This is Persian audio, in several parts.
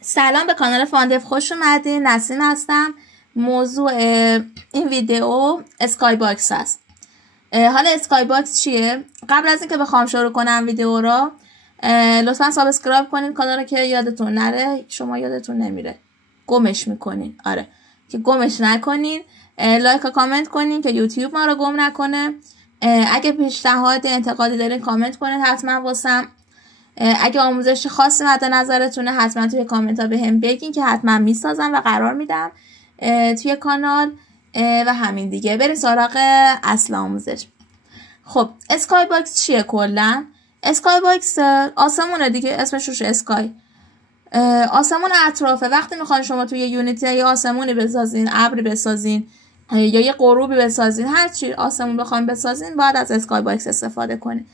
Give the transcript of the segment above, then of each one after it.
سلام به کانال فاندف، خوش اومدین. نسیم هستم. موضوع این ویدیو اسکای باکس هست. حالا اسکای باکس چیه؟ قبل از اینکه بخوام شروع کنم ویدیو رو لطفا سابسکرایب کنین کانال رو که یادتون نره. شما یادتون نمیره گمش میکنین، آره که گمش نکنین. لایک و کامنت کنین که یوتیوب ما رو گم نکنه. اگه پیشنهاد انتقادی دارین کامنت کنین حتما واسم. اگه آموزش خاصی مد نظرتونه حتما توی کامنت ها به هم بگین که حتما میسازم و قرار میدم توی کانال و همین دیگه. بریم سراغ اصل آموزش. خب اسکای باکس چیه کلا؟ اسکای باکس آسمونه دیگه، اسمش روش اسکای، آسمون اطرافه. وقتی میخواین شما توی یونیتی یه آسمونی بسازین، ابری بسازین یا یه غروبی بسازین، هر چی آسمون بخواین بسازین باید از اسکای باکس استفاده کنین.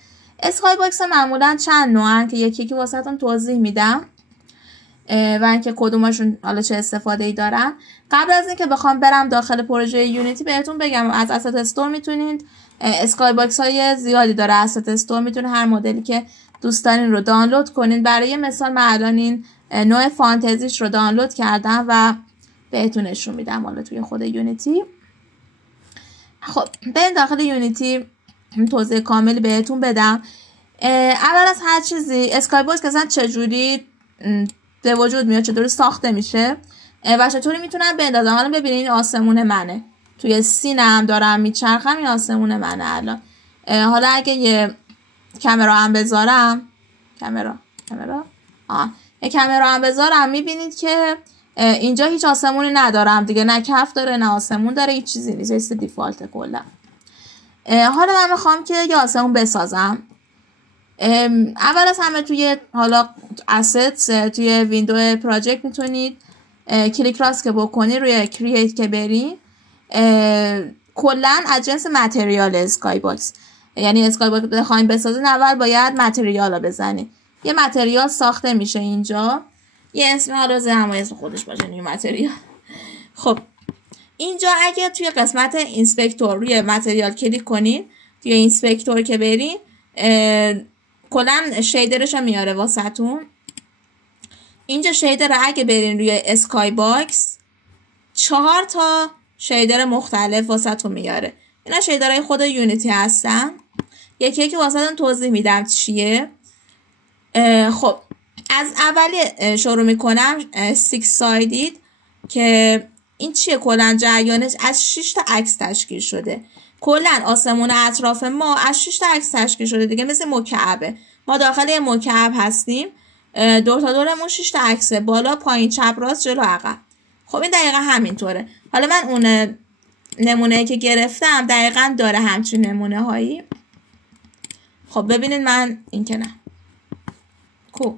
اسکای باکس معمولا چند نوعن که یکی که واسهتون توضیح میدم و اینکه کدومشون حالا چه استفاده ای دارن. قبل از اینکه بخوام برم داخل پروژه یونیتی بهتون بگم از اسست استور میتونید اسکای باکس های زیادی داره. اسست استور میتونه هر مدلی که دوست دارین رو دانلود کنین. برای مثال من الان این نوع فانتزیش رو دانلود کردم و بهتون نشون میدم حالا توی خود یونیتی. خب بریم داخل یونیتی توضیح کاملی بهتون بدم. اول از هر چیزی اسکای باکس که اصلا چجوری به وجود میاد، چطوری ساخته میشه و چطوری میتونم بندازم. حالا ببینید این آسمون منه، توی سینم دارم میچرخم، این آسمون منه الان. حالا اگه یه کامرا هم بذارم، یه کامرا هم بذارم میبینید که اینجا هیچ آسمونی ندارم دیگه، نه کف داره نه آسمون داره، هیچ چیزی نیست، است دیفالت کلا. حالا من میخوام که یه آسمون بسازم. اول از همه توی حالا asset توی ویندو پراجکت میتونید کلیک راست که بکنید روی کرییت که برین. کلا از جنس متریال اسکای باکس، یعنی اسکای باکس بخواید بسازین اول باید متریال رو بزنید. یه متریال ساخته میشه اینجا، یه اسم حالا همه اسم خودش باشه، نیو متریال. خب اینجا اگه توی قسمت اینسپکتور روی متریال کلیک کنین، توی اینسپکتور که برین کلا شیدرش رو میاره واسهتون. اینجا شیدر اگه برین روی اسکای باکس 4 تا شیدر مختلف واسهتون میاره. اینا شیدرهای خود یونیتی هستن. یکی یکی واسهتون توضیح میدم چیه. خب از اولی شروع میکنم 6 سایدید که این چیه کلا جریانش از 6 تا عکس تشکیل شده. کلا آسمون اطراف ما از 6 تا عکس تشکیل شده دیگه، مثل مکعبه. ما داخل یه مکعب هستیم، دور تا دورمون 6 تا عکسه، بالا پایین چپ راست جلو عقب. خب این دقیقا همینطوره. حالا من اون نمونه که گرفتم دقیقا داره همچین نمونه هایی. خب ببینید من این که نه کو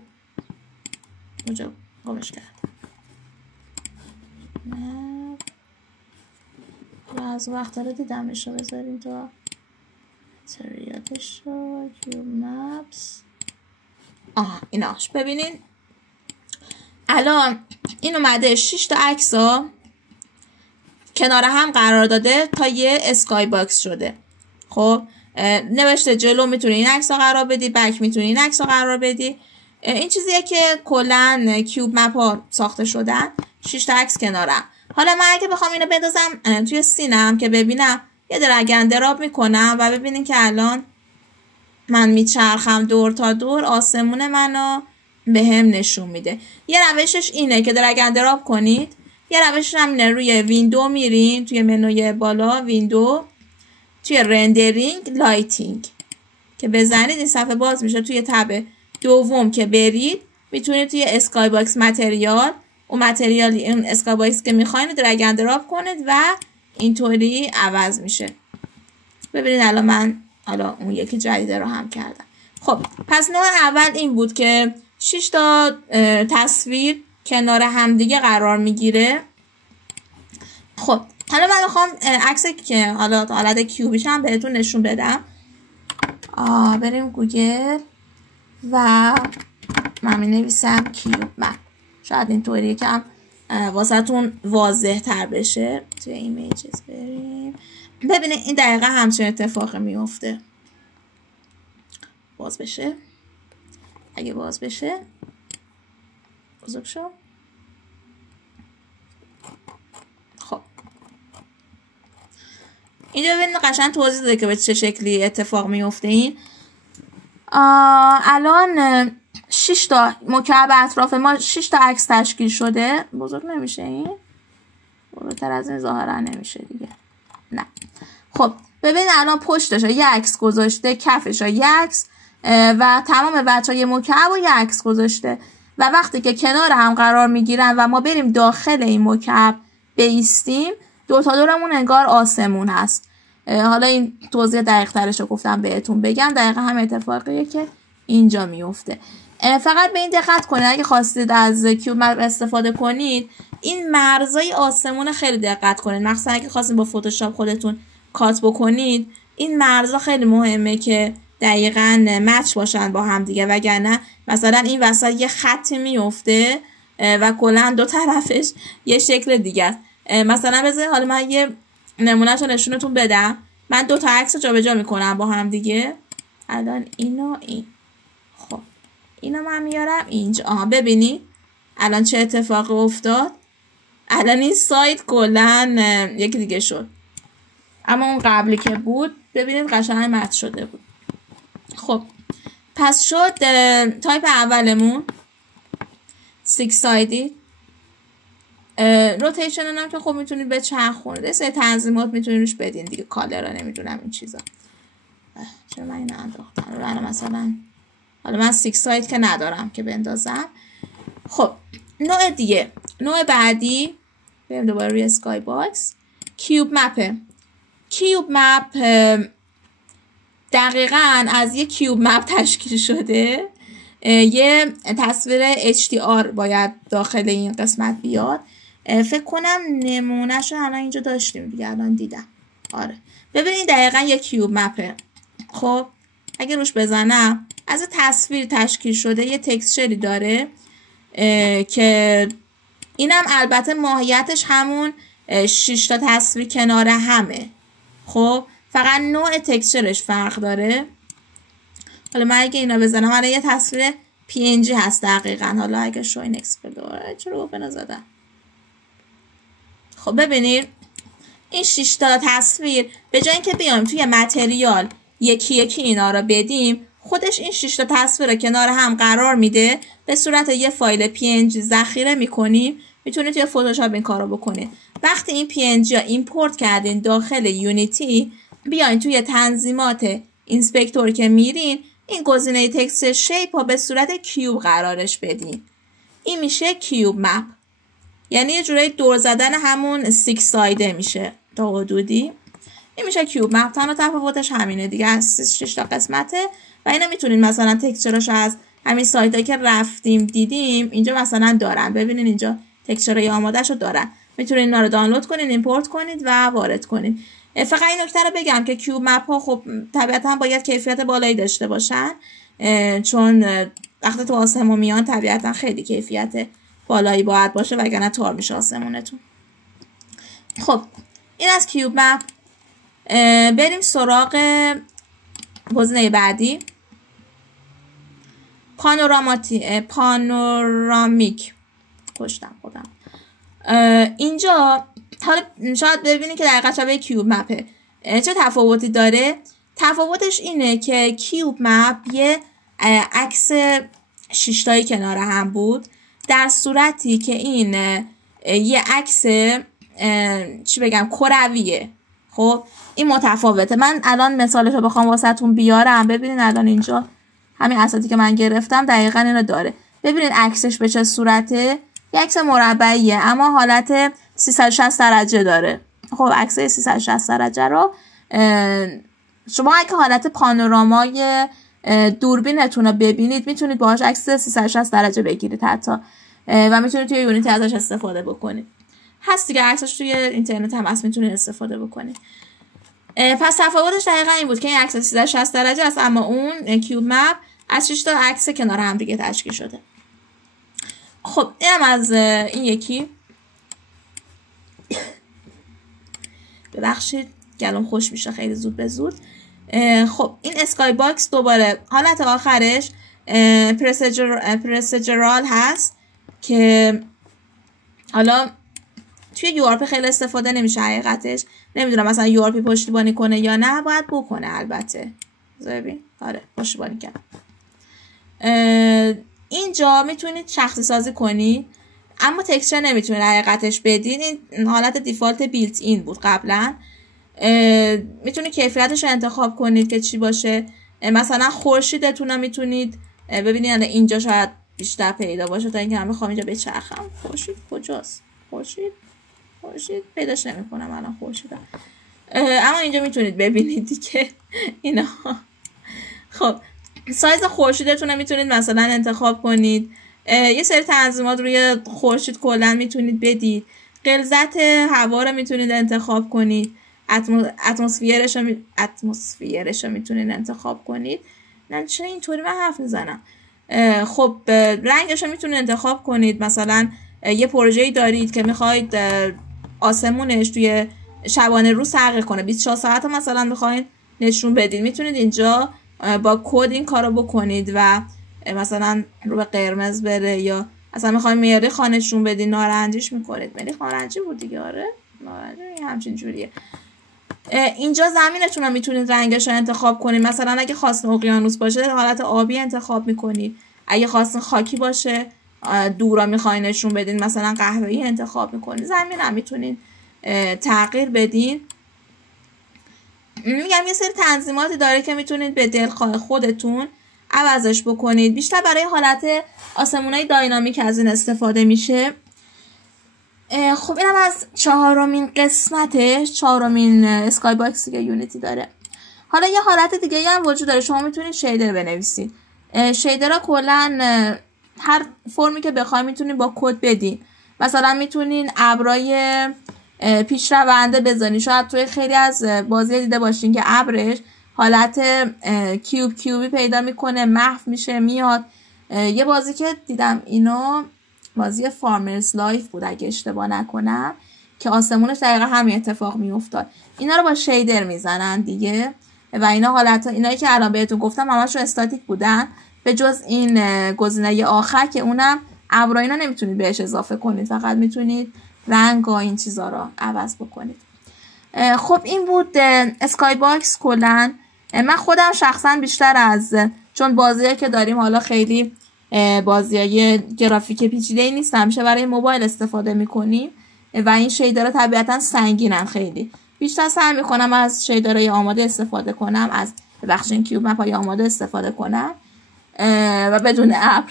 اونجا گمش کردم. از وقت داره دیدمش رو بذاریم تو تریاتش رو کیو مپس. ایناش ببینین الان این اومده 6 تا عکس ها کنار هم قرار داده تا یه اسکای باکس شده. خب نوشته جلو میتونی این عکس ها قرار بدی، بک میتونی این عکس ها قرار بدی. این چیزیه که کلا کیوب مپ ها ساخته شدن، 6 تا عکس کنارم. حالا من اگه بخوام اینو بندازم توی سینم که ببینم، یه درگ اند دراپ میکنم و ببینین که الان من میچرخم دور تا دور، آسمون منو به هم نشون میده. یه روشش اینه که درگ اند دراپ کنید. یه روشش هم اینه روی ویندو میرین، توی منوی بالا ویندو، توی رندرینگ لایتینگ که بزنید این صفحه باز میشه. توی تب دوم که برید میتونید توی اسکای باکس متریال، اون متریال اون اسکای باکس که میخواین درگ اند دراپ کنید و اینطوری عوض میشه. ببینید الان من اون یکی جدیده رو هم کردم. خب پس نوع اول این بود که 6 تا تصویر کنار همدیگه قرار میگیره. خب حالا من میخوام عکسی که حالا حالت کیوبیش هم بهتون نشون بدم. بریم گوگل و من مینویسم کیوب مپ، شاید اینطوری که واسه تون واضح تر بشه. توی ایمیجز بریم ببینید این دقیقا همچین اتفاقی میفته. باز بشه، اگه باز بشه بزرگ شو اینجا ببینید قشنگ توضیح داده که به چه شکلی اتفاق میفته. این الان 6 تا مکعب اطراف ما 6 تا عکس تشکیل شده. بزرگ نمیشه این؟ بزرگتر از این ظاهرا نمیشه دیگه. نه. خب ببین الان پشتش یه عکس گذاشته، کفش یه عکس و تمام بچه‌ها یه مکعب و یه عکس گذاشته و وقتی که کنار هم قرار میگیرن و ما بریم داخل این مکعب بایستیم، دو تا دورمون انگار آسمون هست. حالا این توضیح دقیق ترش رو گفتم بهتون بگم. دقیقا هم اتفاقیه که اینجا میفته. فقط به این دقت کنید اگه خواستید از کیوب مپ استفاده کنید، این مرزای آسمون خیلی دقت کنید. مثلا اگه خواستید با فتوشاپ خودتون کات بکنید، این مرزا خیلی مهمه که دقیقاً مچ باشن با هم دیگه، وگرنه مثلا این وسط یه خطی میفته و کلا دو طرفش یه شکل دیگه است. مثلا بذارید حالا من یه نمونهش رو نشونتون بدم. من دو تا عکس رو جابجا میکنم با هم دیگه. الان اینو این. خب اینو من میارم اینجا. ببینید الان چه اتفاقی افتاد. الان این سایت کلا یکی دیگه شد، اما اون قبلی که بود ببینید قشنگ مت شده بود. خب پس شد تایپ اولمون 6 سایدی. روتیشن هم که خب میتونید به چرخونید، سه تنظیمات میتونید روش بدین دیگه، کالر نمیدونم این چیزا. چرا من اینو انداختم؟ مثلا حالا من 6 ساید که ندارم که بندازم. خب نوع دیگه، نوع بعدی بریم دوباره روی اسکای باکس. کیوب مپه. کیوب مپ دقیقاً از یک کیوب مپ تشکیل شده. یه تصویر HDR باید داخل این قسمت بیاد. فکر کنم نمونهش رو الان اینجا داشتیم دیگه، الان دیدم. آره ببینید دقیقاً یک کیوب مپه. خب اگه روش بزنم از تصویر تشکیل شده، یه تکسچری داره که اینم البته ماهیتش همون 6 تا تصویر کنار همه. خب فقط نوع تکسچرش فرق داره. حالا من اگه اینا بزنم، حالا یه تصویر PNG هست دقیقاً. حالا اگه شوین اکسپلور چرا اوپن زدم. خب ببینید این 6 تا تصویر به جای اینکه بیایم توی متریال یکی یکی اینا رو بدیم، خودش این 6 تا تصویر رو کنار هم قرار میده، به صورت یه فایل PNG ذخیره میکنیم. میتونید توی فتوشاپ این کارو بکنید. وقتی این PNG رو ایمپورت کردین داخل یونیتی، بیاین توی تنظیمات اینسپکتور که میرین، این گزینه تکست شیپ رو به صورت کیوب قرارش بدین. این میشه کیوب مپ، یعنی یه جورایی دور زدن همون 6 سایده میشه تا حدودی. این میشه کیوب مپ. تنها تفاوتش همینه دیگه، از 6 تا قسمته و اینا میتونین مثلا تکسچرش از همین سایتایی که رفتیم دیدیم اینجا مثلا دارن. ببینین اینجا تکسچرای آمادهشو دارن، میتونین اینا رو دانلود کنین، ایمپورت کنید و وارد کنید. فقط این نکته رو بگم که کیوب مپ ها خب طبیعتا باید کیفیت بالایی داشته باشن، چون وقتی تو آسمون میان طبیعتا خیلی کیفیت بالایی باید باشه، وگرنه تار میشه آسمونتون. خب این از کیوب مپ. بریم سراغ گزینه بعدی، پانورامیک. کشتم خودم. اینجا حالا شاید ببینید که دقیقا شبیه کیوب مپه. چه تفاوتی داره؟ تفاوتش اینه که کیوب مپ یه عکس 6 تایی کنار هم بود، در صورتی که این یه عکس چی بگم کرویه. خب این متفاوته. من الان مثالش رو بخوام واسهتون بیارم، ببینید الان اینجا همین عکسی که من گرفتم دقیقاً اینو داره. ببینید عکسش به چه صورته. یه عکس مربعیه اما حالت 360 درجه داره. خب عکس 360 درجه رو شما اگه حالت پانورامای دوربینتون رو ببینید، میتونید باهاش عکس 360 درجه بگیرید حتی، و میتونید توی یونیتی ازش استفاده بکنید. هست دیگه، عکسش توی اینترنت هم هست، میتونید استفاده بکنید. پس تفاوتش دقیقا این بود که این عکس 360 درجه است، اما اون کیوب مپ از 6 تا عکس کنار هم دیگه تشکیل شده. خب اینم از این یکی. ببخشید گلوم خوش میشه خیلی زود به زود. خب این اسکای باکس دوباره حالت آخرش پرسجرال هست که حالا توی یورپ خیلی استفاده نمیشه حقیقتش. نمیدونم مثلا یورپی پشتیبانی کنه یا نه، باید بکنه البته. ببین آره پشتیبانی کرد. اینجا میتونید شخصی سازی کنید اما تکسچر نمیتونید حقیقتش بدین. این حالت دیفالت بیلت این بود قبلا. میتونید کیفیتش رو انتخاب کنید که چی باشه. مثلا خورشیدتون رو میتونید ببینید اینجا شاید بیشتر پیدا باشه تا اینکه من بخوام اینجا بچرخم. خورشید کجاست؟ خورشید پیداش نمیکنم الان خورشیدم. اما اینجا میتونید ببینید دیگه اینا. خب سایز خورشیدتون رو میتونید مثلا انتخاب کنید. یه سری تنظیمات روی خورشید کلا میتونید بدید. غلظت هوا رو میتونید انتخاب کنید. اتمسفیرش رو میتونید انتخاب کنید. نه چرا اینطوری من حرف میزنم. خب رنگش رو میتونید انتخاب کنید. مثلا یه پروژه‌ای دارید که میخواید آسمونش توی شبانه روز تغییر کنه، 24 ساعت مثلا میخواید نشون بدید، میتونید اینجا با کد این کارو بکنید و مثلا رو به قرمز بره، یا مثلا میخواید مریخ نشون بدید نارنجیش میکنید. مریخ نارنجی بود دیگه. آره نارنجی همچین جوریه. اینجا زمینتون رو میتونید رنگش رو انتخاب کنید. مثلا اگه خواستین اقیانوس باشه حالت آبی انتخاب میکنید. اگه خواستین خاکی باشه دورا میخواین نشون بدین مثلا قهوه‌ای انتخاب میکنید. زمین هم میتونید تغییر بدین. میگم یه سری تنظیماتی داره که میتونید به دلخواه خودتون عوضش بکنید. بیشتر برای حالت آسمونای داینامیک از این استفاده میشه. خب اینم از 4مین قسمتش، 4مین اسکای باکسی که یونیتی داره. حالا یه حالت دیگه هم وجود داره. شما میتونید شیدر بنویسید. شیدرها کلا هر فرمی که بخواید میتونید با کد بدین. مثلا میتونین ابرای پیشرونده بزنید. شاید توی خیلی از بازی دیده باشین که ابرش حالت کیوبی پیدا میکنه، محو میشه، میاد. یه بازی که دیدم اینو بازی فارمرز لایف بود اگه اشتباه نکنم که آسمونش دقیقا همین اتفاق میافتاد. اینا رو با شیدر میزنن دیگه و اینا حالت اینایی که الان بهتون گفتم همشون استاتیک بودن به جز این گزینه آخر که اونم ابرا اینا نمیتونید بهش اضافه کنید، فقط میتونید رنگ و این چیزا رو عوض بکنید. خب این بود اسکای باکس. کلا من خودم شخصا بیشتر از چون بازیایی که داریم حالا خیلی بازیای گرافیک پیچیده‌ای نیست، همیشه برای موبایل استفاده میکنیم و این شیدرها طبیعتا سنگینن. خیلی بیشتر سعی میکنم از شیدرهای آماده استفاده کنم، از بخشین کیوب مپ های آماده استفاده کنم و بدون ابر.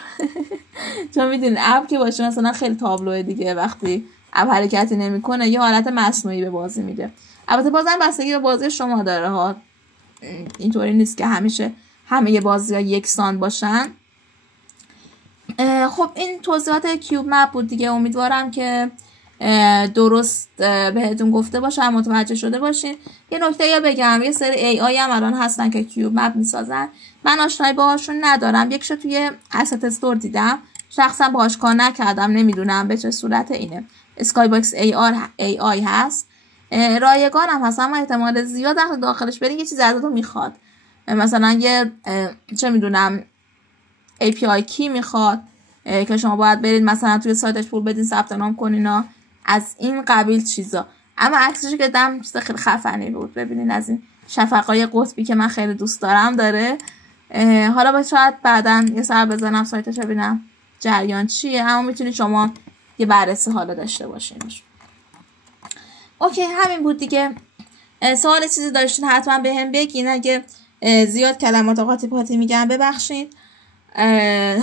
چون میدونید ابر که باشه مثلا خیلی تابلوه دیگه، وقتی ابر حرکتی نمیکنه یه حالت مصنوعی به بازی میده. البته بازم بستگی به بازی شما داره ها، اینطوری نیست که همیشه همه بازی‌ها یکسان باشن. خب این توضیحات کیوب مپ بود دیگه. امیدوارم که درست بهتون گفته باشم، متوجه شده باشین. یه نکته بگم، یه سری AI هم الان هستن که کیوب مپ میسازن. من آشنایی باهاشون ندارم، یکشو توی asset استور دیدم، شخصا باهاش کار نکردم، نمیدونم به چه صورت اینه. اسکای باکس AI هست، رایگان هم هست، اما احتمال زیاد داخلش برین یه چیزی ازتون میخواد. مثلا یه چه میدونم API کی میخواد که شما باید برید مثلا توی سایتش پول بدین ثبت نام کنین، از این قبیل چیزا. اما عکسش که دم چیز خیلی خفنی بود، ببینین از این شفقای قطبی که من خیلی دوست دارم داره. حالا شاید بعداً یه سر بزنم سایتش ببینم جریان چیه، اما میتونید شما یه بررسی حالا داشته باشین. اوکی همین بود دیگه. سوال چیزی داشتین حتما بهم بگین. اگه زیاد کلمات قاطی پاتی میگم ببخشید.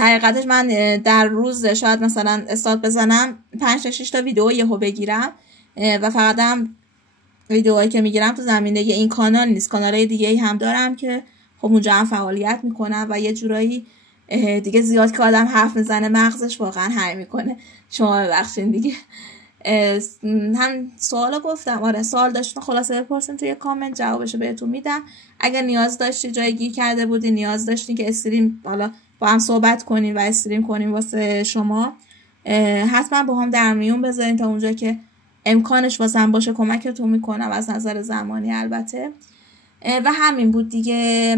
حقیقتش من در روز شاید مثلا استارت بزنم 5 تا 6 تا ویدیو یهو بگیرم و فقط هم ویدیوهایی که میگیرم تو زمینه این کانال نیست، کانالای دیگه ای هم دارم که خب اونجا هم فعالیت میکنم و یه جورایی دیگه زیاد که آدم حرف میزنه مغزش واقعا هی میکنه. شما ببخشید دیگه. هم سوالا گفتم، آره سوال داشتین خلاصه بپرسین توی کامنت، جوابشو بهتون میدم. اگر نیاز داشتی جای گیر کرده بودی، نیاز داشتین که استریم حالا با هم صحبت کنیم و استریم کنیم واسه شما، حتما با هم در میون بذارین تا اونجا که امکانش واسه هم باشه کمکتون میکنم از نظر زمانی البته. و همین بود دیگه.